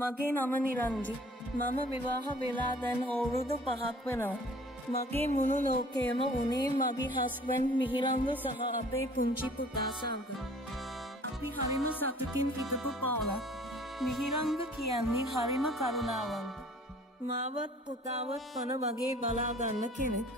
මගේ නම නිරංජි. මම විවාහ වෙලා දැන් අවුරුදු 5ක් වෙනවා. මගේ මුළු ලෝකයම උනේ මගේ හස්බන්ඩ් මිහිරංග සහ අපේ පුංචි පුතා සමග. අපි හරිම සතුටින් හිටපු පවුලක්. මිහිරංග කියන්නේ හරිම කරුණාවන්ත. මාවත් පුතාවත් පන වගේ බලා ගන්න කෙනෙක්.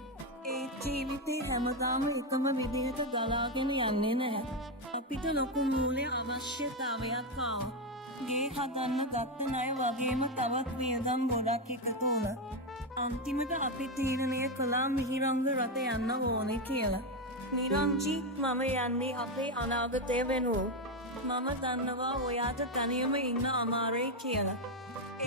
ඒ ජීවිතේ හැමදාම එකම විදිහට ගලාගෙන යන්නේ නැහැ. අපිට ලොකු මූල්‍ය අවශ්‍යතාවයක් ආවා. ගේ හදන්න ගත්ත ණය වගේම තවත් වියදම් ගොඩක් එකතු වුණා. අන්තිමට අපි තීරණය කළා මිහිරංග රට යන්න ඕනේ කියලා. නිරංජි මම යන්නේ අපේ අනාගතය වෙනුවෙන්. මම දන්නවා ඔයාට තනියම ඉන්න අමාරුයි කියලා.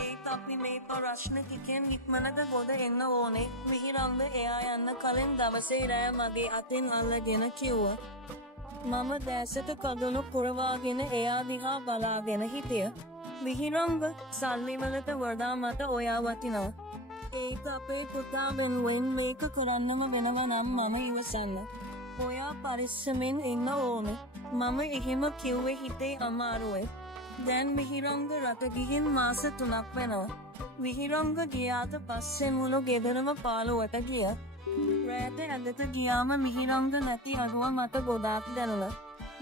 ඒත් අපි මේ ප්‍රශ්න ටිකෙන් ඉක්මනට ගොඩ එන්න ඕනේ. මිහිරංග එයා යන්න කලින් දවසේ රෑ මගේ අතින් අල්ලගෙන කිව්වා. මම දැසට කඳුළු පුරවාගෙන එයා දිහා බලාගෙන හිටිය. මිහිරංග සල්ලිවලට වඩා මට ඔයා වටිනවා. ඒක අපේ පුතා වෙනුවෙන් මේක කරන්නම වෙනවා නම් මම ඉවසන්න. ඔයා පරිස්සමෙන් ඉන්න ඕනේ. මම එහෙම කිව්වේ හිතේ අමාරුවේ. දැන් මිහිරංග රට ගිහින් මාස 3ක් වෙනවා. මිහිරංග ගියාට පස්සේ මුළු ගෙදරම පාළුවට ගියා. රෑට ඇඳට ගියාම මිහිරංග නැති අඩුව මට ගොඩාක් දැනුණා.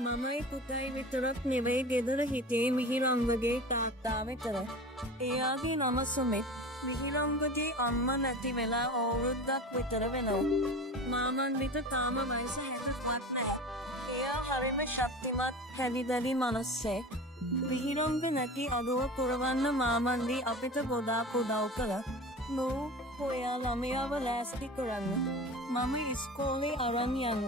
මමයි පුතයි විතරක් නෙවෙයි ගෙදර හිටියේ මිහිරංගගේ තාත්තා විතරයි. එයාගේ නම සුමිත්. මිහිරංගගේ අම්මා නැති වෙලා අවුරුද්දක් විතර වෙනවා. මාමන්විත තාම වයස 60වත් නැහැ. එයා හරිම ශක්තිමත් හැදිදලි මිනිස්සෙක්. මිහිරංග නැති අඩුව පුරවන්න මාමන්දි අපිට ගොඩාක් උදව් කළා. ඔයා ළමයාව ලෑස්ති කරන්න. මම ඉස්කෝලේ අරන් යන්න.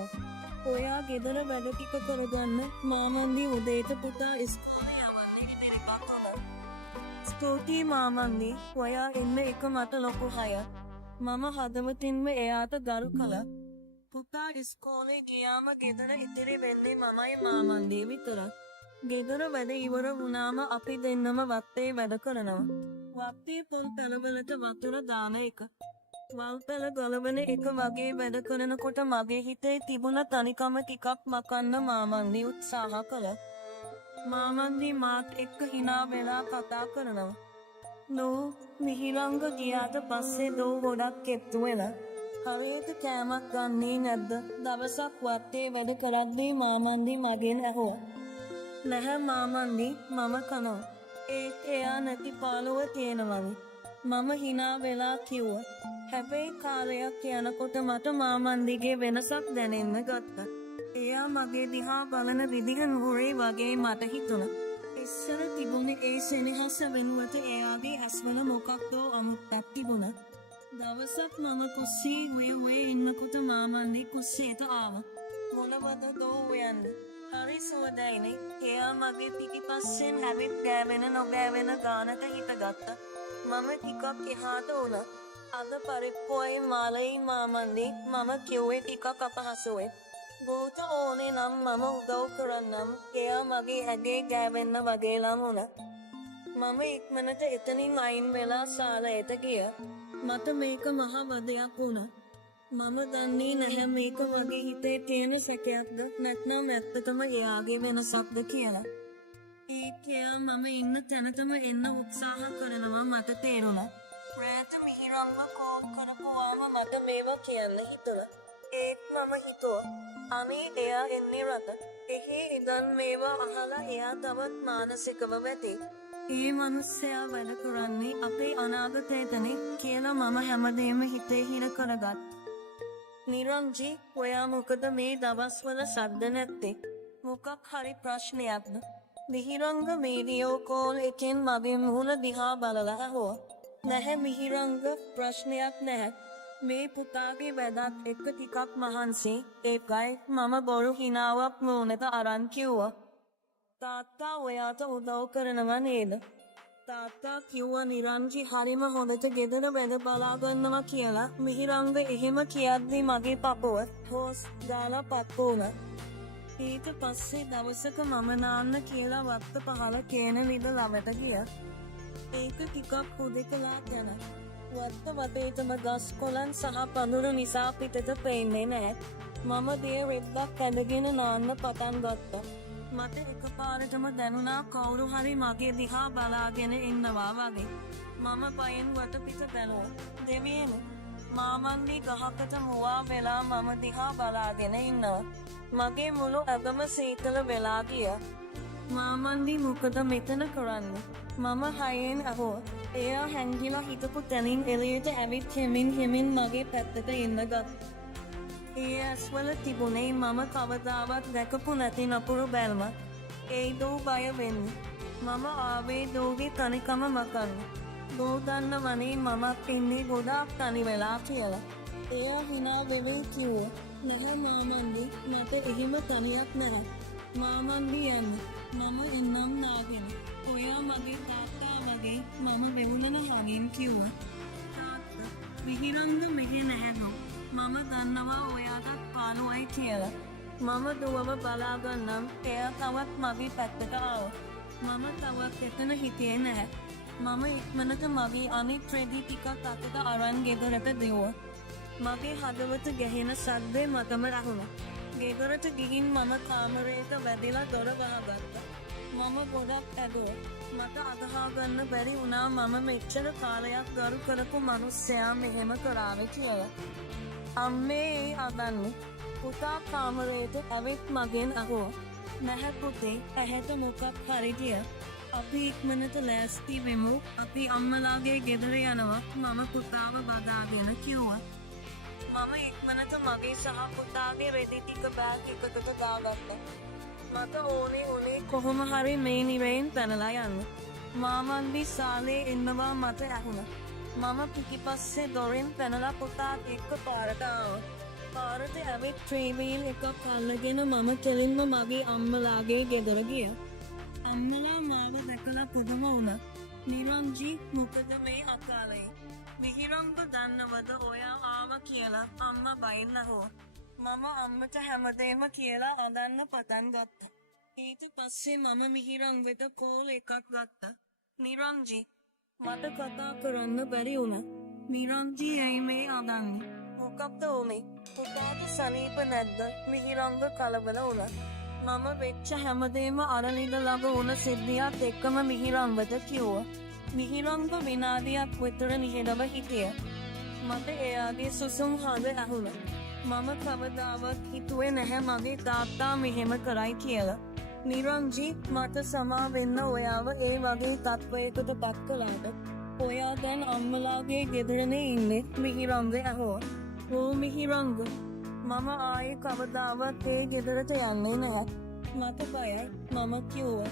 ඔයා ගෙදර වැඩ ටික කරගන්න. මාමන්දි උදේට පුතා ඉස්කෝලේ යවන්න ඉදිරිපත් වුණා. ස්තුතියි මාමන්දි. ඔයා එන්න එක මට ලොකු හයක්. මම හදවතින්ම එයාට ගරු කළා. පුතා ඉස්කෝලේ ගියාම ගෙදර ඉතිරි වෙන්නේ මමයි මාමන්දි විතරයි. ගෙදර වැඩ ඉවර වුණාම අපි දෙන්නම වත්තේ වැඩ කරනවා. වත්තේ පොල් පැලවලට වතුර දාන එක. වල් පැල ගලවන එක වගේ වැඩ කරනකොට මගේ හිතේ තිබුණ තනිකම ටිකක් මකන්න මාමන්දි උත්සාහ කළා. මාමන්දි මාත් එක්ක hina වෙලා කතා කරනවා. මිහිරංග ගියාට පස්සේ දෝ ගොඩක් කෙට්ටු වෙලා. හරියට කෑමක් ගන්නේ නැද්ද? දවසක් වත්තේ වැඩ කරද්දී මාමන්දි මගෙන් ඇහුවා. නැහැ මාමන්දි මම කනවා. ඒත් එයා නැති පාළුව තියෙනවනේ. මම hina වෙලා කිව්වා. හැබැයි කාලයක් යනකොට මට මාමන්දිගේ වෙනසක් දැනෙන්න ගත්තා. එයා මගේ දිහා බලන විදිහ නුහුරේ වගේ මට හිතුණා. ඉස්සර තිබුණේ ඒ සෙනෙහස වෙනුවට එයාගේ ඇස්වල මොකක්දෝ අමුත්තක් තිබුණා. දවසක් මම කුස්සියේ ඔය ඉන්නකොට මාමන්දි කුස්සියට ආවා. මොනවද දෝ හොයන්නේ? හරි සුවදයිනේ. එයා මගේ පිටිපස්සෙන් හැවිත් ගෑවෙන නොගෑවෙන ගානට හිටගත්තා. මම ටිකක් එහාට වුණා. අද පරිප්පුවයි මාලයි මාමන්දි මම කිව්වේ ටිකක් අපහසුවේ. ගෝත ඕනේ නම් මම උදව් කරන්නම්. එයා මගේ ඇගේ ගෑවෙන්න වගේ ලම් වුණා. මම ඉක්මනට එතනින් අයින් වෙලා ශාලයට ගියා. මට මේක මහ වදයක් වුණා. මම දන්නේ නැහැ මේක මගේ හිතේ තියෙන සැකයක්ද නැත්නම් ඇත්තටම එයාගේ වෙනසක්ද කියලා. එයා මම ඉන්න තැනටම එන්න උත්සාහ කරනවා මට තේරුණා. රෑට මිහිරංග කෝල් කරපුවාම මට මේවා කියන්න හිතුණා. ඒත් මම හිතුවා අනේ එයා එන්නේ රට. එහි ඉඳන් මේවා අහලා එයා තවත් මානසිකව වැටේ. ඒ මිනිස්සයා වැඩ කරන්නේ අපේ අනාගතයටනේ කියලා මම හැමදේම හිතේ හිර කරගත්තා. නිරංජි ඔයා මොකද මේ දවස්වල සද්ද නැත්තේ? මොකක් හරි ප්‍රශ්නයක්ද? මිහිරංග වීඩියෝ කෝල් එකෙන් මගේ මුහුණ දිහා බලලා ඇහුවා. නැහැ මිහිරංග ප්‍රශ්නයක් නැහැ. මේ පුතාගේ වැඩත් එක්ක ටිකක් මහන්සි. ඒකයි මම බොරු හිනාවක් මුහුණට අරන් කිව්වා. තාත්තා ඔයාට උදව් කරනවා නේද? තාත්තා කිව්වා නිරංජි හරිම හොඳට ගෙදර වැඩ බලා ගන්නවා කියලා. මිහිරංග එහෙම කියද්දි මගේ පපුව හොස් දාලා පත්තු වුණා. ඊට පස්සේ දවසක මම නාන්න කියලා වත්ත පහල කේන විද ළමට ගියා. ඒක ටිකක් හුදෙකලා තැන. වත්ත වටේටම ගස් කොළන් සහ පඳුරු නිසා පිටට පේන්නේ නැහැ. මම දිය රෙද්දක් ඇඳගෙන නාන්න පටන් ගත්තා. මට එකපාරටම දැනුණා කවුරු හරි මගේ දිහා බලාගෙන ඉන්නවා වගේ. මම බයෙන් වටපිට බැලුවා. දෙවියනේ, මාමන්දි ගහකට මුවා වෙලා මම දිහා බලාගෙන ඉන්නවා. මගේ මුළු ඇඟම සීතල වෙලා ගියා. මාමන්දි මොකද මෙතන කරන්නේ? මම හයෙන් අහුවා. එයා හැංගිලා හිටපු තැනින් එළියට ඇවිත් හෙමින් මගේ පැත්තට එන්න ගත්තා. ඒ ඇස්වල තිබුණේ මම කවදාවත් දැකපු නැති නපුරු බැල්මක්. ඒ දෝ බය වෙන්නේ. මම ආවේ දෝගේ තනිකම මකන්න. දෝ දන්නවනේ මමත් ඉන්නේ ගොඩාක් තනි වෙලා කියලා. එයා hina වෙමින් කිව්වා, "නැහැ මාමන්දි, මට එහෙම තනියක් නැහැ. මාමන්දි යන්නේ. මම එන්නම් නාගෙන." ඔයා මගේ තාත්තා වගේ මම වෙවුලන හරින් කිව්වා. "තාත්තා, මිහිරන්ද මෙහෙ නැහැ නෝ. මම දන්නවා ඔයාටත් පාළුවයි කියලා." මම දුවව බලාගන්නම්. එයා තවත් මගේ පැත්තට ආවා. මම තවත් එතන හිටියේ නැහැ. මම ඉක්මනට මගේ අනිත් රෙදි ටිකක් අතට අරන් ගෙදරට දෙව්වා. මගේ හදවත ගැහෙන සද්දේ මටම ඇහුණා. ගෙදරට ගිහින් මම කාමරේට වැදිලා දොර වහගත්තා. මම ගොඩක් ඇඬුවා. මට අදහා ගන්න බැරි වුණා මම මෙච්චර කාලයක් ගරු කරපු මිනිස්සයා මෙහෙම කරාවේ කියලා. අම්මේ අදන්නේ. පුතා කාමරේට ඇවිත් මගෙන් අහුවා. "නැහැ පුතේ, ඇහැට මොකක් හරි ගියා. අපි ඉක්මනට ලෑස්ති වෙමු. අපි අම්මලාගේ ගෙදර යනවා." මම පුතාව බදාගෙන කිව්වා. මම ඉක්මනට මගේ සහ පුතාගේ රෙදි ටික බෑග් එකකට දාගත්තා. මට ඕනේ උනේ කොහොම හරි මේ නිවෙයින් පැනලා යන්න. මාමන්දි සාලේ ඉන්නවා මට ඇහුණා. මම පිටිපස්සේ දොරෙන් පැනලා පුතාත් එක්ක පාරට ආවා. පාරට ඇවිත් ට්‍රේවීල් එකක් අල්ලගෙන මම කෙලින්ම මගේ අම්මලාගේ ගෙදර ගියා. අම්මලා මාව දැකලා පුදුම වුණා. "නිරංජි, මොකද මේ අකාලේ? මිහිරම්බ දන්නවද ඔයා ආවා කියලා?" අම්මා බයෙන් අහුවා. මම අම්මට හැමදේම කියලා අදන්න පටන් ගත්තා. ඊට පස්සේ මම මිහිරම් වෙත කෝල් එකක් ගත්තා. "නිරංජි, මට කතා කරන්න බැරි වුණා." "නිරංජි, ඇයි මේ අදන්නේ? මොකක්ද උනේ? පුතාට සනීප නැද්ද?" මිහිරම්ව කලබල වුණා. මම වෙච්ච හැමදේම අරලිද ළඟ වුණ සිද්ධියත් එක්කම මිහිරම්වට කිව්වා. මිහිරම්ව විනාඩියක් විතර නිහඬව හිටියා. මට එයාගේ සුසුම් හඬ ඇහුණා. මම කවදාවත් හිතුවේ නැහැ මගේ තාත්තා මෙහෙම කරයි කියලා. "නිරංජි, මට සමා වෙන්න ඔයාව ඒ වගේ තත්ත්වයකට පත් කළාට. ඔයා දැන් අම්මලාගේ ගෙදරනේ ඉන්නේ." මිහිරම්ව ඇහුවා. "ඕ මිහිරම්ව, මම ආයේ කවදාවත් ඒ ගෙදරට යන්නේ නැහැ. මට බයයි." මම කිව්වා.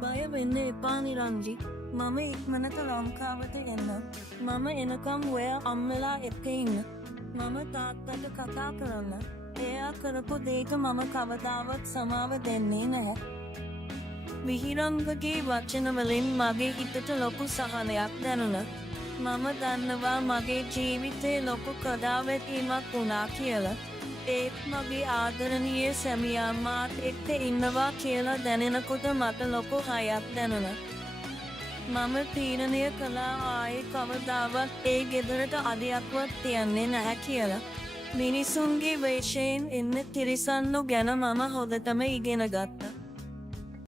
"බය වෙන්න එපා නිරංජි. මම ඉක්මනට ලංකාවට එන්න. මම එනකම් ඔයා අම්මලා එක්ක ඉන්න. මම තාත්තට කතා කරන්න. එයා කරපු දේට මම කවදාවත් සමාව දෙන්නේ නැහැ." මිහිරම්ගේ වචන වලින් මගේ හිතට ලොකු සහනයක් දැනුණා. මම දන්නවා මගේ ජීවිතේ ලොකු කඩාවැටීමක් වුණා කියලා. ඒත් මගේ ආදරණීය සැමියා මාත් එක්ක ඉන්නවා කියලා දැනෙනකොට මට ලොකු හයක් දැනුණා. මම තීරණය කළා ආයේ කවදාවත් ඒ ගෙදරට අඩියක්වත් තියන්නේ නැහැ කියලා. මිනිසුන්ගේ වේශයෙන් එන්න තිරිසන්නු ගැන මම හොඳටම ඉගෙන ගත්තා.